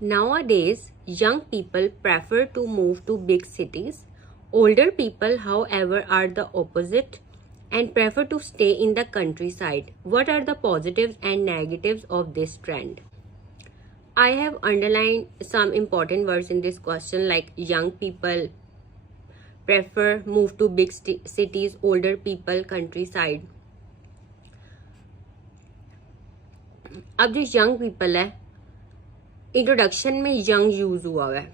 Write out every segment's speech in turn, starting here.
Nowadays, young people prefer to move to big cities. Older people, however, are the opposite and prefer to stay in the countryside. What are the positives and negatives of this trend? I have underlined some important words in this question like young people prefer move to big cities, older people countryside. अब जो young people है, introduction में young use हुआ हुआ है,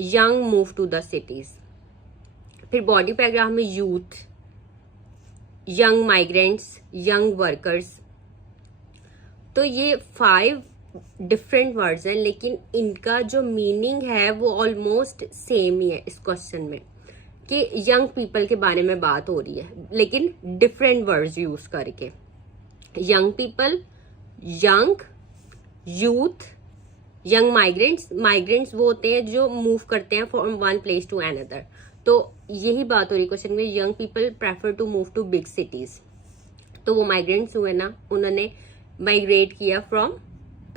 young move to the cities, फिर body paragraph में youth, young migrants, young workers. तो ये 5 डिफरेंट वर्ड्स हैं, लेकिन इनका जो मीनिंग है वो ऑलमोस्ट सेम ही है इस क्वेश्चन में, कि यंग पीपल के बारे में बात हो रही है लेकिन डिफरेंट वर्ड्स यूज करके। Young people, young, youth, young migrants वो होते हैं जो मूव करते हैं from one place to another. तो यही बात हो रही है क्वेश्चन में, young people prefer to move to big cities. तो वो माइग्रेंट्स हुए ना, उन्होंने माइग्रेट किया from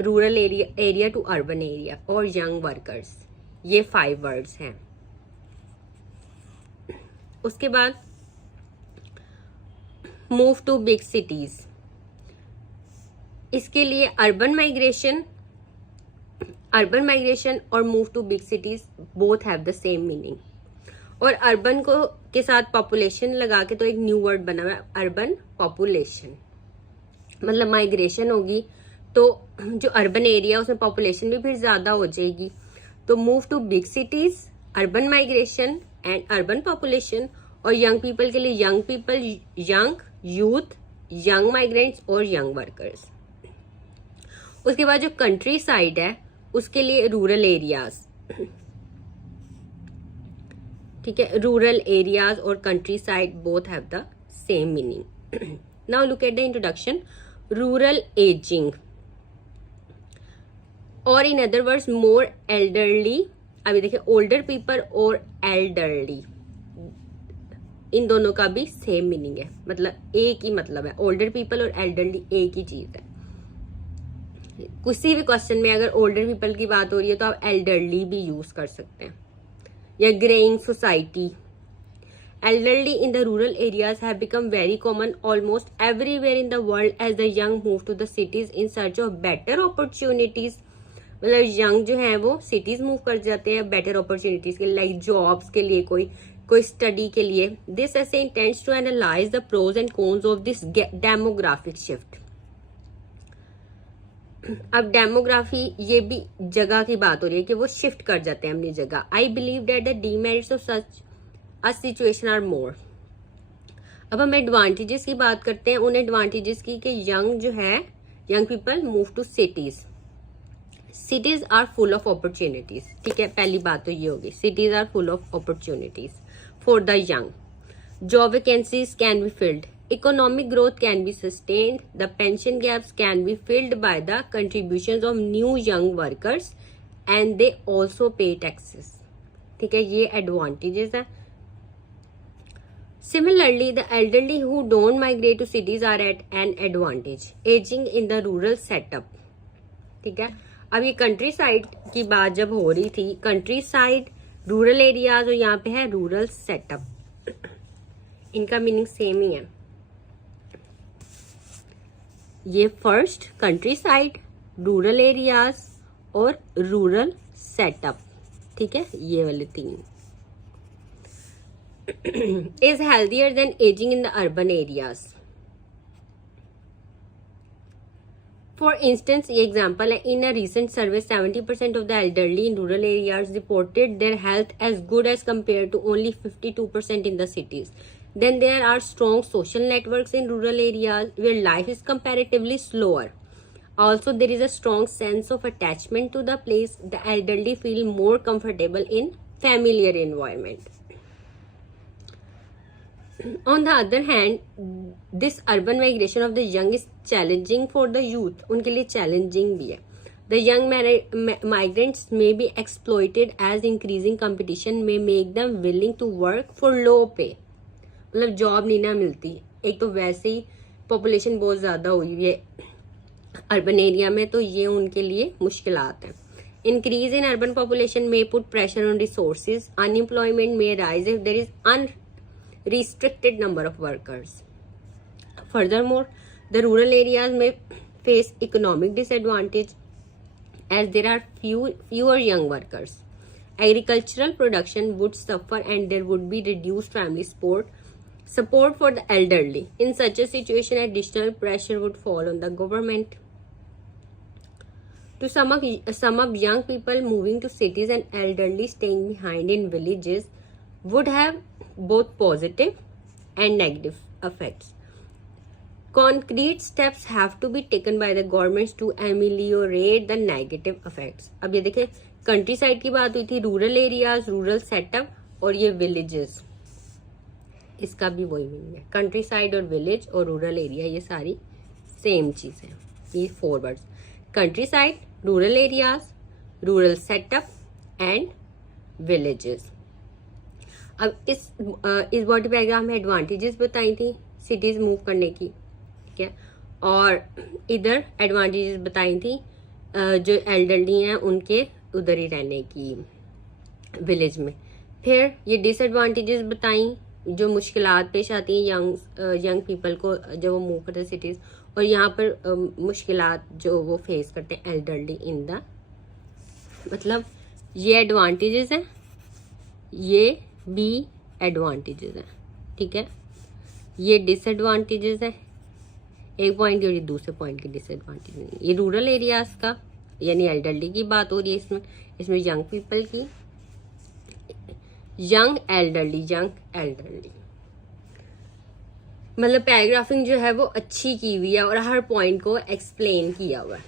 rural area to urban area. और यंग वर्कर्स, ये 5 वर्ड्स हैं। उसके बाद मूव टू बिग सिटीज, इसके लिए अर्बन माइग्रेशन और move to big cities both have the same meaning. और अर्बन को के साथ पॉपुलेशन लगा के तो एक न्यू वर्ड बना हुआ है, अर्बन पॉपुलेशन। मतलब माइग्रेशन होगी तो जो अर्बन एरिया उसमें पॉपुलेशन भी फिर ज्यादा हो जाएगी। तो move to big cities, urban migration and urban population. और यंग पीपल के लिए young people, young, youth, young migrants और यंग वर्कर्स। उसके बाद जो कंट्री साइड है उसके लिए रूरल एरियाज, ठीक है, रूरल एरियाज और country side both have the same meaning. Now look at the introduction. Rural ageing और in other words more elderly. अभी देखिए ओल्डर पीपल और एल्डरली, इन दोनों का भी सेम मीनिंग है, मतलब एक ही मतलब है। ओल्डर पीपल और एल्डरली एक ही चीज है। किसी भी क्वेश्चन में अगर ओल्डर पीपल की बात हो रही है तो आप एल्डरली भी यूज कर सकते हैं, या greying society. Elderly in the rural areas have become very common almost everywhere in the world as the young move to the cities in search of better opportunities. मतलब यंग जो है वो cities move कर जाते हैं better opportunities के लिए, like jobs के लिए, कोई स्टडी के लिए। This essay intends to analyse the pros and cons of this demographic shift. अब डेमोग्राफी, ये भी जगह की बात हो रही है कि वो शिफ्ट कर जाते हैं अपनी जगह। I believe that the demerits of such a situation are more. अब हम एडवांटेजेस की बात करते हैं, उन एडवांटेजेस की कि यंग जो है, young people move to cities. Cities are full of opportunities, ठीक है, पहली बात तो ये होगी, cities are full of opportunities for the young. Job vacancies can be filled, economic growth can be sustained, the pension gaps can be filled by the contributions of new young workers and they also pay taxes, ठीक है, ये advantages है। Similarly, the elderly who don't migrate to cities are at an advantage, aging in the rural setup, ठीक है। अब ये country side की बात जब हो रही थी, कंट्री साइड, रूरल एरियाज और यहाँ पे है रूरल सेटअप, इनका मीनिंग सेम ही है। ये first countryside, rural areas और रूरल सेटअप, ठीक है, ये वाले 3। Is healthier than ageing in the urban areas. For instance, ये एग्जाम्पल है, in a recent survey 70% of the elderly in rural areas reported their health as good as compare to only 52% in the cities. Then there are strong social networks in rural areas where life is comparatively slower. Also, there is a strong sense of attachment to the place. The elderly feel more comfortable in familiar environment. On the other hand, this urban migration of the young is challenging for the youth. उनके लिए challenging भी है. The young migrants may be exploited as increasing competition may make them willing to work for low pay. मतलब job नहीं ना मिलती, एक तो वैसे ही पॉपुलेशन बहुत ज्यादा हुई है अर्बन एरिया में, तो ये उनके लिए मुश्किलात हैं। Increase in urban population may put pressure on resources. Unemployment may rise if there is unrestricted number of workers. Furthermore, the rural areas may face economic disadvantage as there are fewer young workers. Agricultural production would suffer and there would be reduced family support for the elderly. In such a situation, additional pressure would fall on the government. To sum up, young people moving to cities and elderly staying behind in villages would have both positive and negative effects. Concrete steps have to be taken by the governments to ameliorate the negative effects. अब ये देखें, country side की बात हुई थी, rural areas, rural setup और ये villages, इसका भी वही मीनिंग है. कंट्री साइड और विलेज और रूरल एरिया ये सारी सेम चीज है. ये 4 words: country side, rural areas, rural setup and villages. अब इस बॉडी डायग्राम में एडवांटेजेस बताई थी सिटीज मूव करने की, ठीक है, और इधर एडवांटेजेस बताई थी जो एल्डरली हैं उनके उधर ही रहने की, विलेज में. फिर ये डिसएडवांटेजेस बताई जो मुश्किलात पेश आती हैं यंग पीपल को जब वो मूव करते हैं सिटीज, और यहाँ पर मुश्किलात जो वो फेस करते हैं एल्डरली इन द, मतलब ये एडवांटेजेस हैं, ये भी एडवांटेजेस हैं, ठीक है, ये डिसएडवांटेजेस हैं एक पॉइंट की और ये दूसरे पॉइंट की डिसएडवांटेज नहीं. ये रूरल एरियाज का यानी एल्डरली की बात हो रही है इसमें यंग पीपल की, यंग एल्डरली. मतलब पैराग्राफिंग जो है वो अच्छी की हुई है और हर पॉइंट को एक्सप्लेन किया हुआ है.